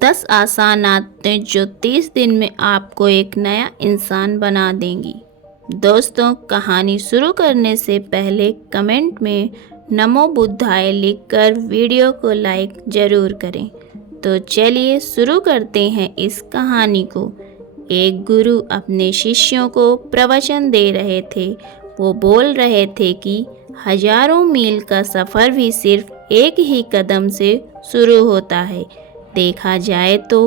10 आसान आदतें जो 30 दिन में आपको एक नया इंसान बना देंगी। दोस्तों, कहानी शुरू करने से पहले कमेंट में नमो बुद्धाय लिखकर वीडियो को लाइक ज़रूर करें। तो चलिए शुरू करते हैं इस कहानी को। एक गुरु अपने शिष्यों को प्रवचन दे रहे थे। वो बोल रहे थे कि हजारों मील का सफ़र भी सिर्फ एक ही कदम से शुरू होता है। देखा जाए तो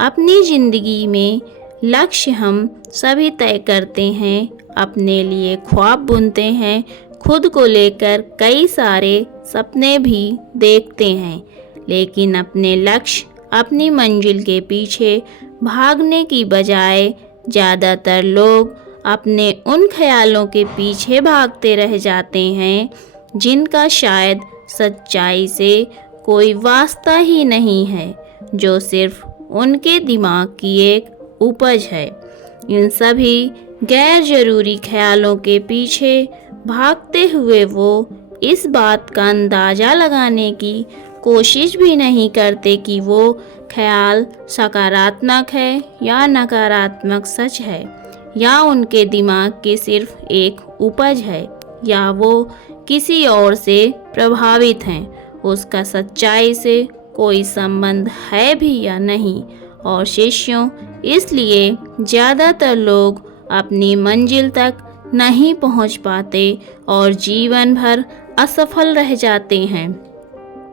अपनी ज़िंदगी में लक्ष्य हम सभी तय करते हैं, अपने लिए ख्वाब बुनते हैं, खुद को लेकर कई सारे सपने भी देखते हैं, लेकिन अपने लक्ष्य, अपनी मंजिल के पीछे भागने की बजाय ज़्यादातर लोग अपने उन ख्यालों के पीछे भागते रह जाते हैं जिनका शायद सच्चाई से कोई वास्ता ही नहीं है, जो सिर्फ उनके दिमाग की एक उपज है। इन सभी गैर ज़रूरी ख्यालों के पीछे भागते हुए वो इस बात का अंदाज़ा लगाने की कोशिश भी नहीं करते कि वो ख्याल सकारात्मक है या नकारात्मक सच है, या उनके दिमाग की सिर्फ एक उपज है, या वो किसी और से प्रभावित हैं, उसका सच्चाई से कोई संबंध है भी या नहीं। और शिष्यों, इसलिए ज़्यादातर लोग अपनी मंजिल तक नहीं पहुंच पाते और जीवन भर असफल रह जाते हैं।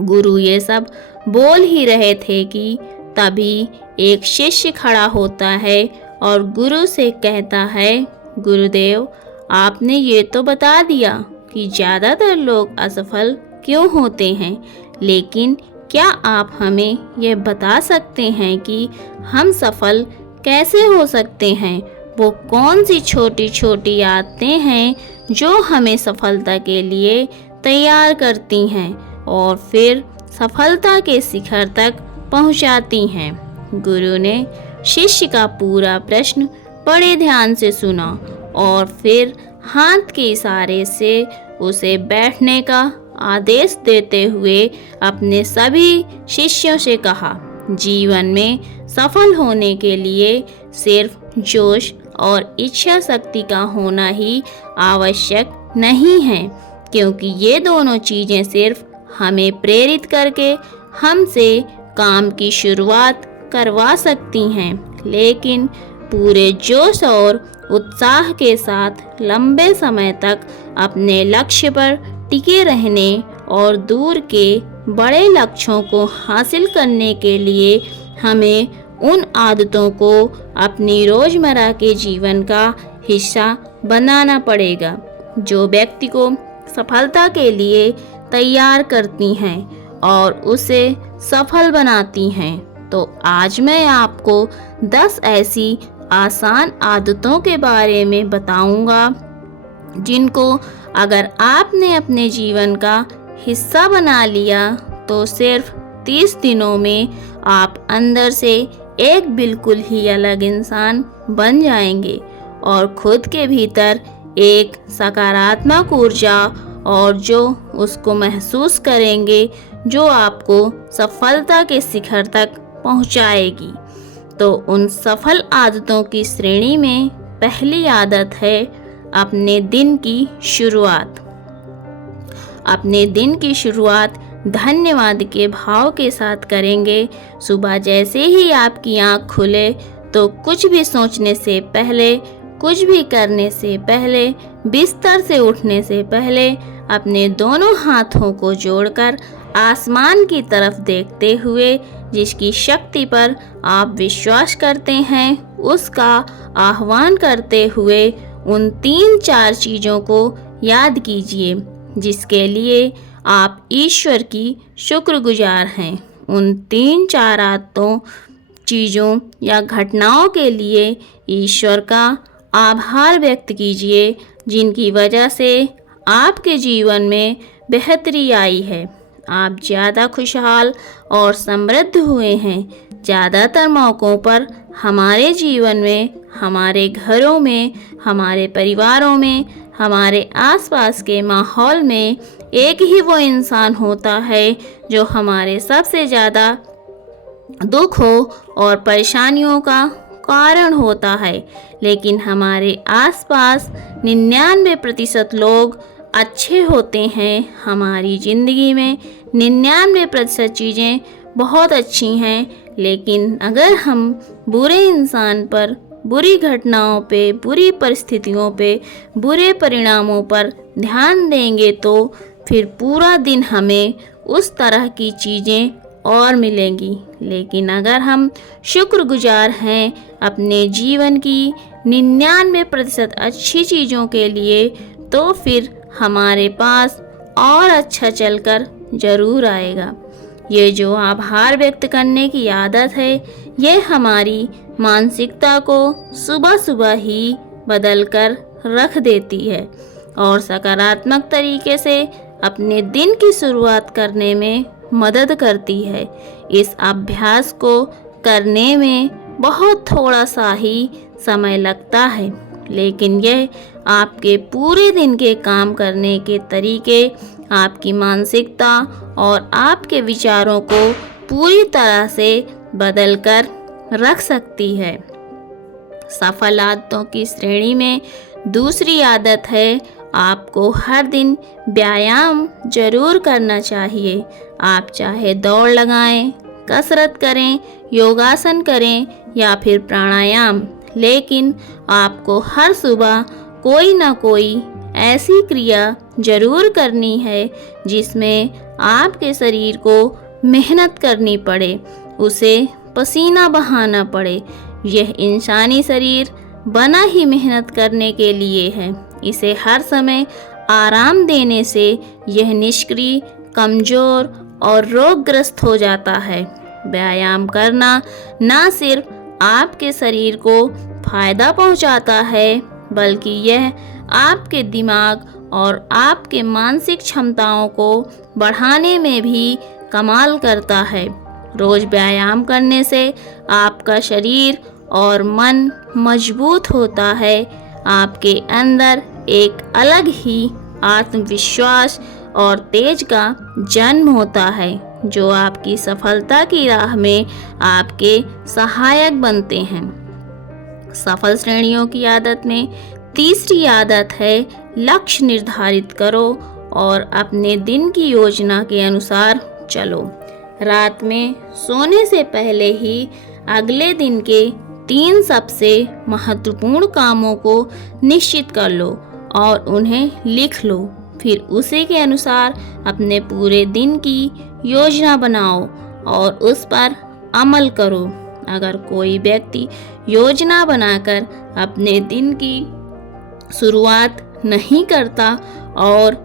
गुरु ये सब बोल ही रहे थे कि तभी एक शिष्य खड़ा होता है और गुरु से कहता है, गुरुदेव, आपने ये तो बता दिया कि ज़्यादातर लोग असफल क्यों होते हैं, लेकिन क्या आप हमें यह बता सकते हैं कि हम सफल कैसे हो सकते हैं? वो कौन सी छोटी छोटी आदतें हैं जो हमें सफलता के लिए तैयार करती हैं और फिर सफलता के शिखर तक पहुंचाती हैं? गुरु ने शिष्य का पूरा प्रश्न बड़े ध्यान से सुना और फिर हाथ के इशारे से उसे बैठने का आदेश देते हुए अपने सभी शिष्यों से कहा, जीवन में सफल होने के लिए सिर्फ जोश और इच्छा शक्ति का होना ही आवश्यक नहीं है, क्योंकि ये दोनों चीज़ें सिर्फ हमें प्रेरित करके हमसे काम की शुरुआत करवा सकती हैं, लेकिन पूरे जोश और उत्साह के साथ लंबे समय तक अपने लक्ष्य पर टिके रहने और दूर के बड़े लक्ष्यों को हासिल करने के लिए हमें उन आदतों को अपनी रोज़मर्रा के जीवन का हिस्सा बनाना पड़ेगा जो व्यक्ति को सफलता के लिए तैयार करती हैं और उसे सफल बनाती हैं। तो आज मैं आपको 10 ऐसी आसान आदतों के बारे में बताऊंगा जिनको अगर आपने अपने जीवन का हिस्सा बना लिया तो सिर्फ 30 दिनों में आप अंदर से एक बिल्कुल ही अलग इंसान बन जाएंगे और खुद के भीतर एक सकारात्मक ऊर्जा और जो उसको महसूस करेंगे जो आपको सफलता के शिखर तक पहुंचाएगी। तो उन सफल आदतों की श्रेणी में पहली आदत है अपने दिन की शुरुआत। अपने दिन की शुरुआत धन्यवाद के भाव के साथ करेंगे। सुबह जैसे ही आपकी आँख खुले तो कुछ भी सोचने से पहले, कुछ भी करने से पहले, बिस्तर से उठने से पहले अपने दोनों हाथों को जोड़कर आसमान की तरफ देखते हुए जिसकी शक्ति पर आप विश्वास करते हैं उसका आह्वान करते हुए उन 3-4 चीज़ों को याद कीजिए जिसके लिए आप ईश्वर की शुक्रगुजार हैं। उन 3-4 आदतों, चीज़ों या घटनाओं के लिए ईश्वर का आभार व्यक्त कीजिए जिनकी वजह से आपके जीवन में बेहतरी आई है। आप ज़्यादा खुशहाल और समृद्ध हुए हैं। ज़्यादातर मौक़ों पर हमारे जीवन में, हमारे घरों में, हमारे परिवारों में, हमारे आसपास के माहौल में एक ही वो इंसान होता है जो हमारे सबसे ज़्यादा दुखों और परेशानियों का कारण होता है, लेकिन हमारे आसपास 99% लोग अच्छे होते हैं। हमारी ज़िंदगी में 99% चीज़ें बहुत अच्छी हैं, लेकिन अगर हम बुरे इंसान पर, बुरी घटनाओं पे, बुरी परिस्थितियों पे, बुरे परिणामों पर ध्यान देंगे तो फिर पूरा दिन हमें उस तरह की चीज़ें और मिलेंगी। लेकिन अगर हम शुक्रगुजार हैं अपने जीवन की 99% अच्छी चीज़ों के लिए, तो फिर हमारे पास और अच्छा चलकर ज़रूर आएगा। ये जो आभार व्यक्त करने की आदत है, ये हमारी मानसिकता को सुबह सुबह ही बदल कर रख देती है और सकारात्मक तरीके से अपने दिन की शुरुआत करने में मदद करती है। इस अभ्यास को करने में बहुत थोड़ा सा ही समय लगता है, लेकिन यह आपके पूरे दिन के काम करने के तरीके, आपकी मानसिकता और आपके विचारों को पूरी तरह से बदल कर रख सकती है। सफल आदतों की श्रेणी में दूसरी आदत है, आपको हर दिन व्यायाम जरूर करना चाहिए। आप चाहे दौड़ लगाएं, कसरत करें, योगासन करें या फिर प्राणायाम, लेकिन आपको हर सुबह कोई ना कोई ऐसी क्रिया जरूर करनी है जिसमें आपके शरीर को मेहनत करनी पड़े, उसे पसीना बहाना पड़े। यह इंसानी शरीर बना ही मेहनत करने के लिए है। इसे हर समय आराम देने से यह निष्क्रिय, कमज़ोर और रोगग्रस्त हो जाता है। व्यायाम करना न सिर्फ आपके शरीर को फायदा पहुंचाता है, बल्कि यह आपके दिमाग और आपके मानसिक क्षमताओं को बढ़ाने में भी कमाल करता है। रोज़ व्यायाम करने से आपका शरीर और मन मजबूत होता है। आपके अंदर एक अलग ही आत्मविश्वास और तेज का जन्म होता है, जो आपकी सफलता की राह में आपके सहायक बनते हैं। सफल श्रेणियों की आदत में तीसरी आदत है, लक्ष्य निर्धारित करो और अपने दिन की योजना के अनुसार चलो। रात में सोने से पहले ही अगले दिन के 3 सबसे महत्वपूर्ण कामों को निश्चित कर लो और उन्हें लिख लो। फिर उसी के अनुसार अपने पूरे दिन की योजना बनाओ और उस पर अमल करो। अगर कोई व्यक्ति योजना बनाकर अपने दिन की शुरुआत नहीं करता और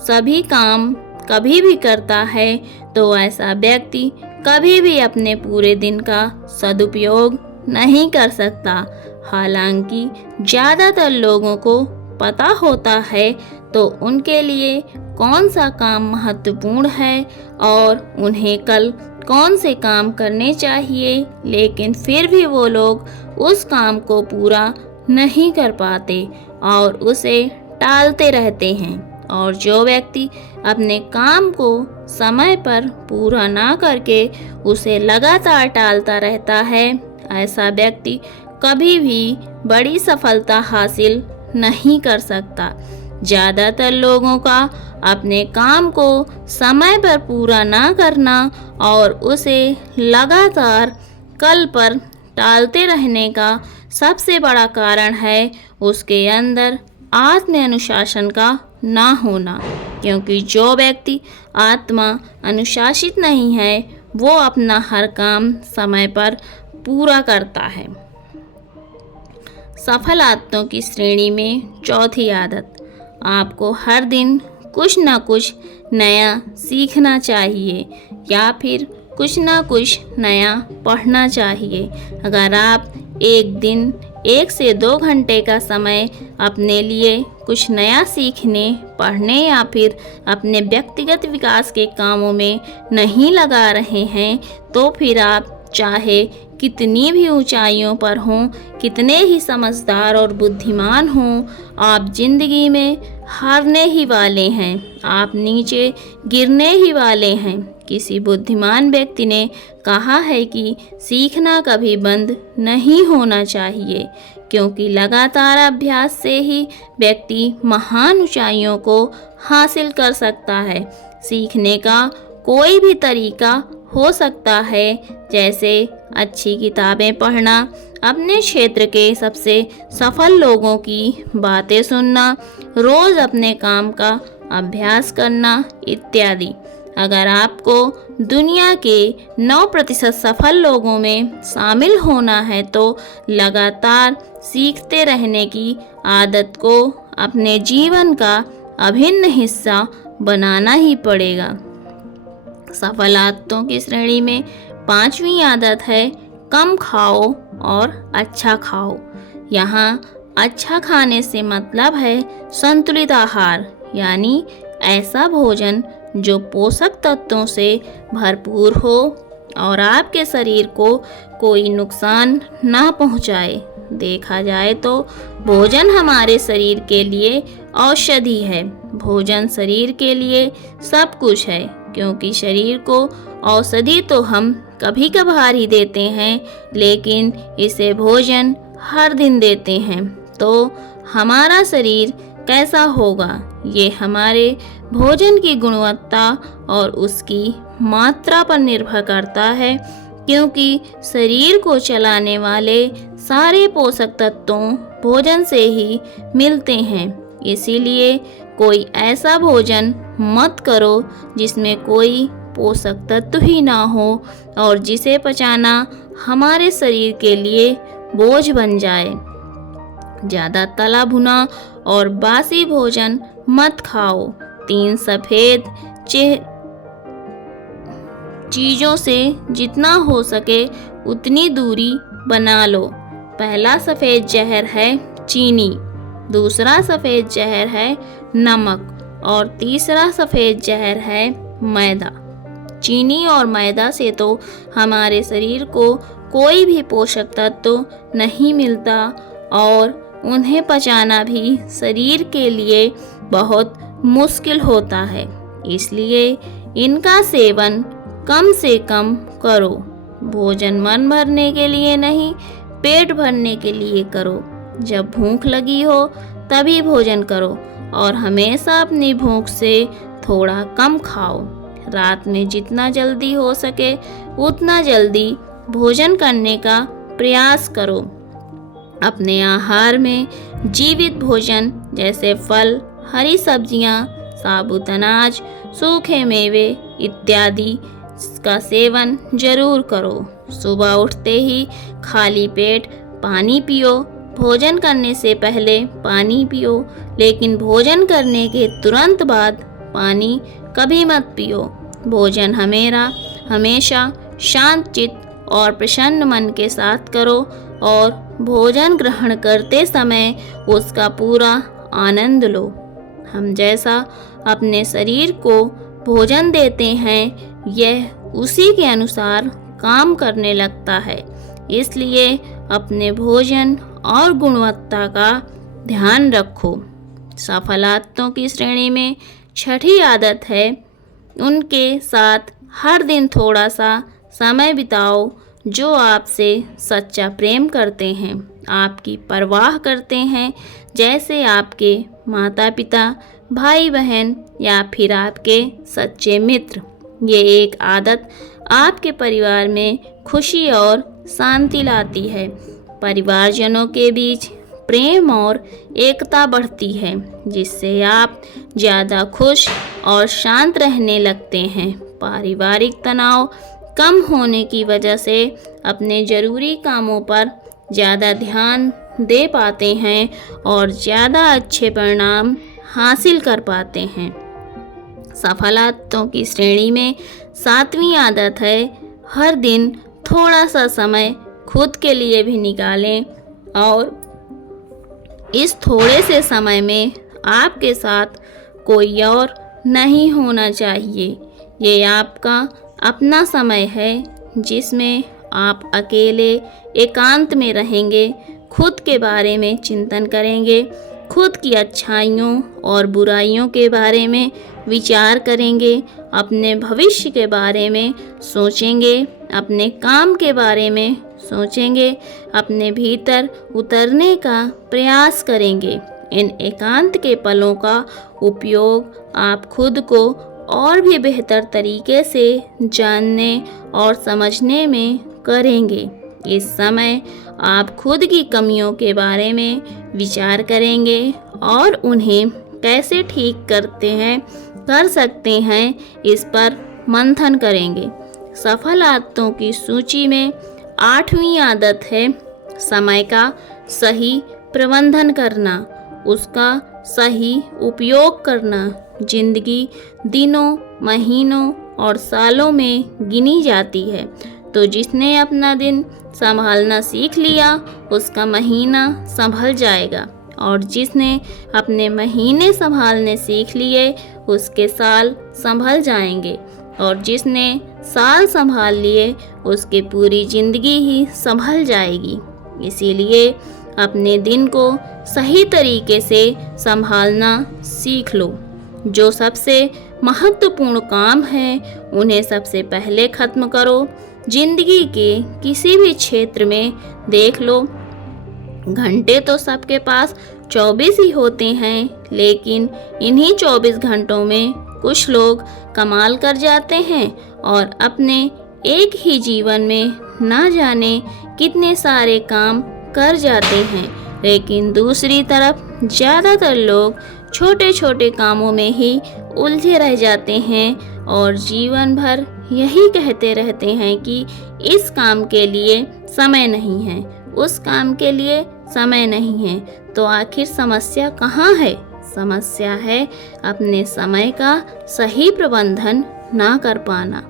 सभी काम कभी भी करता है, तो ऐसा व्यक्ति कभी भी अपने पूरे दिन का सदुपयोग नहीं कर सकता। हालांकि ज़्यादातर लोगों को पता होता है तो उनके लिए कौन सा काम महत्वपूर्ण है और उन्हें कल कौन से काम करने चाहिए, लेकिन फिर भी वो लोग उस काम को पूरा नहीं कर पाते और उसे टालते रहते हैं। और जो व्यक्ति अपने काम को समय पर पूरा ना करके उसे लगातार टालता रहता है, ऐसा व्यक्ति कभी भी बड़ी सफलता हासिल नहीं कर सकता। ज़्यादातर लोगों का अपने काम को समय पर पूरा ना करना और उसे लगातार कल पर टालते रहने का सबसे बड़ा कारण है उसके अंदर आत्म अनुशासन का ना होना, क्योंकि जो व्यक्ति आत्मा अनुशासित नहीं है वो अपना हर काम समय पर पूरा करता है। सफल आदतों की श्रेणी में चौथी आदत, आपको हर दिन कुछ ना कुछ नया सीखना चाहिए या फिर कुछ ना कुछ नया पढ़ना चाहिए। अगर आप एक दिन 1 से 2 घंटे का समय अपने लिए कुछ नया सीखने, पढ़ने या फिर अपने व्यक्तिगत विकास के कामों में नहीं लगा रहे हैं, तो फिर आप चाहे कितनी भी ऊंचाइयों पर हों, कितने ही समझदार और बुद्धिमान हों, आप जिंदगी में हारने ही वाले हैं। आप नीचे गिरने ही वाले हैं, किसी बुद्धिमान व्यक्ति ने कहा है कि सीखना कभी बंद नहीं होना चाहिए, क्योंकि लगातार अभ्यास से ही व्यक्ति महान ऊंचाइयों को हासिल कर सकता है। सीखने का कोई भी तरीका हो सकता है, जैसे अच्छी किताबें पढ़ना, अपने क्षेत्र के सबसे सफल लोगों की बातें सुनना, रोज़ अपने काम का अभ्यास करना इत्यादि। अगर आपको दुनिया के 9% सफल लोगों में शामिल होना है तो लगातार सीखते रहने की आदत को अपने जीवन का अभिन्न हिस्सा बनाना ही पड़ेगा। सफल आदतों की श्रेणी में 5वीं आदत है कम खाओ और अच्छा खाओ। यहाँ अच्छा खाने से मतलब है संतुलित आहार, यानी ऐसा भोजन जो पोषक तत्वों से भरपूर हो और आपके शरीर को कोई नुकसान ना पहुँचाए। देखा जाए तो भोजन हमारे शरीर के लिए औषधि है। भोजन शरीर के लिए सब कुछ है, क्योंकि शरीर को औषधि तो हम कभी कभार ही देते हैं, लेकिन इसे भोजन हर दिन देते हैं। तो हमारा शरीर कैसा होगा, ये हमारे भोजन की गुणवत्ता और उसकी मात्रा पर निर्भर करता है, क्योंकि शरीर को चलाने वाले सारे पोषक तत्वों भोजन से ही मिलते हैं। इसीलिए कोई ऐसा भोजन मत करो जिसमें कोई पोषक तत्व ही ना हो और जिसे पचाना हमारे शरीर के लिए बोझ बन जाए। ज़्यादा तला भुना और बासी भोजन मत खाओ। 3 सफ़ेद चीज़ों से जितना हो सके उतनी दूरी बना लो। पहला सफ़ेद जहर है चीनी, दूसरा सफ़ेद जहर है नमक और तीसरा सफ़ेद जहर है मैदा। चीनी और मैदा से तो हमारे शरीर को कोई भी पोषक तत्व नहीं मिलता और उन्हें पचाना भी शरीर के लिए बहुत मुश्किल होता है। इसलिए इनका सेवन कम से कम करो। भोजन मन भरने के लिए नहीं, पेट भरने के लिए करो। जब भूख लगी हो तभी भोजन करो और हमेशा अपनी भूख से थोड़ा कम खाओ। रात में जितना जल्दी हो सके उतना जल्दी भोजन करने का प्रयास करो। अपने आहार में जीवित भोजन जैसे फल, हरी सब्जियां, साबुत अनाज, सूखे मेवे इत्यादि का सेवन जरूर करो। सुबह उठते ही खाली पेट पानी पियो। भोजन करने से पहले पानी पियो, लेकिन भोजन करने के तुरंत बाद पानी कभी मत पियो। भोजन हमेशा शांत चित्त और प्रसन्न मन के साथ करो और भोजन ग्रहण करते समय उसका पूरा आनंद लो। हम जैसा अपने शरीर को भोजन देते हैं, यह उसी के अनुसार काम करने लगता है। इसलिए अपने भोजन और गुणवत्ता का ध्यान रखो। सफल आदतों की श्रेणी में 6ठी आदत है उनके साथ हर दिन थोड़ा सा समय बिताओ जो आपसे सच्चा प्रेम करते हैं, आपकी परवाह करते हैं, जैसे आपके माता पिता, भाई बहन या फिर आपके सच्चे मित्र। ये एक आदत आपके परिवार में खुशी और शांति लाती है। परिवारजनों के बीच प्रेम और एकता बढ़ती है, जिससे आप ज़्यादा खुश और शांत रहने लगते हैं। पारिवारिक तनाव कम होने की वजह से अपने ज़रूरी कामों पर ज़्यादा ध्यान दे पाते हैं और ज़्यादा अच्छे परिणाम हासिल कर पाते हैं। सफल आदतों की श्रेणी में 7वीं आदत है हर दिन थोड़ा सा समय खुद के लिए भी निकालें और इस थोड़े से समय में आपके साथ कोई और नहीं होना चाहिए। ये आपका अपना समय है जिसमें आप अकेले एकांत में रहेंगे, खुद के बारे में चिंतन करेंगे, खुद की अच्छाइयों और बुराइयों के बारे में विचार करेंगे, अपने भविष्य के बारे में सोचेंगे, अपने काम के बारे में सोचेंगे, अपने भीतर उतरने का प्रयास करेंगे। इन एकांत के पलों का उपयोग आप खुद को और भी बेहतर तरीके से जानने और समझने में करेंगे। इस समय आप खुद की कमियों के बारे में विचार करेंगे और उन्हें कैसे ठीक कर सकते हैं, इस पर मंथन करेंगे। सफल आदतों की सूची में 8वीं आदत है समय का सही प्रबंधन करना, उसका सही उपयोग करना। जिंदगी दिनों, महीनों और सालों में गिनी जाती है, तो जिसने अपना दिन संभालना सीख लिया उसका महीना संभल जाएगा, और जिसने अपने महीने संभालने सीख लिए उसके साल संभल जाएंगे, और जिसने साल संभाल लिए उसकी पूरी जिंदगी ही संभल जाएगी। इसीलिए अपने दिन को सही तरीके से संभालना सीख लो। जो सबसे महत्वपूर्ण काम है उन्हें सबसे पहले खत्म करो। जिंदगी के किसी भी क्षेत्र में देख लो, घंटे तो सबके पास 24 ही होते हैं, लेकिन इन्हीं 24 घंटों में कुछ लोग कमाल कर जाते हैं और अपने एक ही जीवन में ना जाने कितने सारे काम कर जाते हैं। लेकिन दूसरी तरफ ज़्यादातर लोग छोटे छोटे कामों में ही उलझे रह जाते हैं और जीवन भर यही कहते रहते हैं कि इस काम के लिए समय नहीं है, उस काम के लिए समय नहीं है। तो आखिर समस्या कहाँ है? समस्या है अपने समय का सही प्रबंधन ना कर पाना।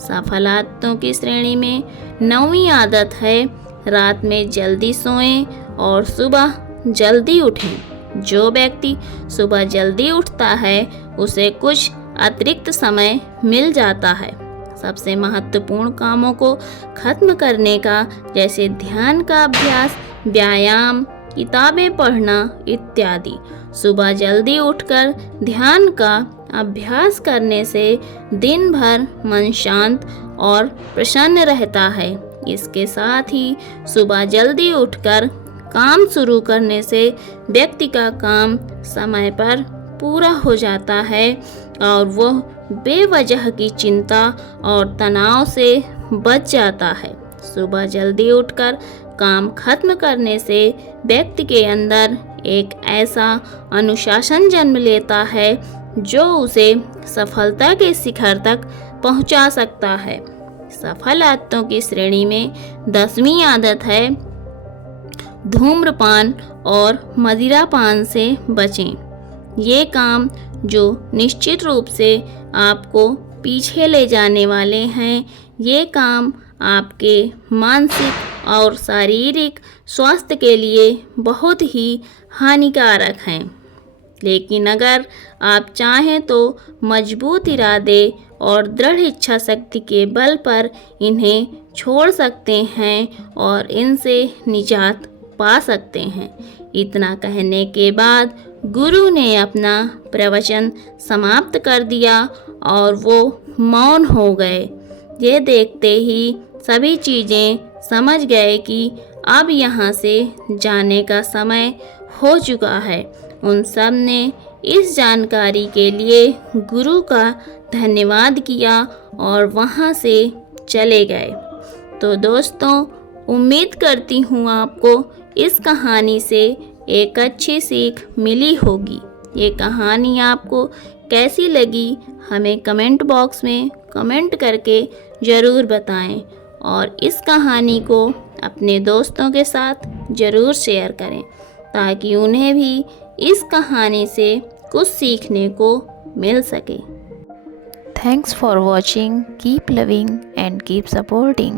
सफल आदतों की श्रेणी में 9वीं आदत है रात में जल्दी सोएं और सुबह जल्दी उठें। जो व्यक्ति सुबह जल्दी उठता है उसे कुछ अतिरिक्त समय मिल जाता है सबसे महत्वपूर्ण कामों को खत्म करने का, जैसे ध्यान का अभ्यास, व्यायाम, किताबें पढ़ना इत्यादि। सुबह जल्दी उठकर ध्यान का अभ्यास करने से दिन भर मन शांत और प्रसन्न रहता है। इसके साथ ही सुबह जल्दी उठकर काम शुरू करने से व्यक्ति का काम समय पर पूरा हो जाता है और वह बेवजह की चिंता और तनाव से बच जाता है। सुबह जल्दी उठकर काम खत्म करने से व्यक्ति के अंदर एक ऐसा अनुशासन जन्म लेता है जो उसे सफलता के शिखर तक पहुंचा सकता है। सफल आदतों की श्रेणी में 10वीं आदत है धूम्रपान और मदिरापान से बचें। ये काम जो निश्चित रूप से आपको पीछे ले जाने वाले हैं, ये काम आपके मानसिक और शारीरिक स्वास्थ्य के लिए बहुत ही हानिकारक हैं। लेकिन अगर आप चाहें तो मजबूत इरादे और दृढ़ इच्छा शक्ति के बल पर इन्हें छोड़ सकते हैं और इनसे निजात पा सकते हैं। इतना कहने के बाद गुरु ने अपना प्रवचन समाप्त कर दिया और वो मौन हो गए। ये देखते ही सभी चीज़ें समझ गए कि अब यहाँ से जाने का समय हो चुका है। उन सब ने इस जानकारी के लिए गुरु का धन्यवाद किया और वहाँ से चले गए। तो दोस्तों, उम्मीद करती हूँ आपको इस कहानी से एक अच्छी सीख मिली होगी। ये कहानी आपको कैसी लगी हमें कमेंट बॉक्स में कमेंट करके ज़रूर बताएं और इस कहानी को अपने दोस्तों के साथ ज़रूर शेयर करें ताकि उन्हें भी इस कहानी से कुछ सीखने को मिल सके। Thanks for watching. Keep loving and keep supporting.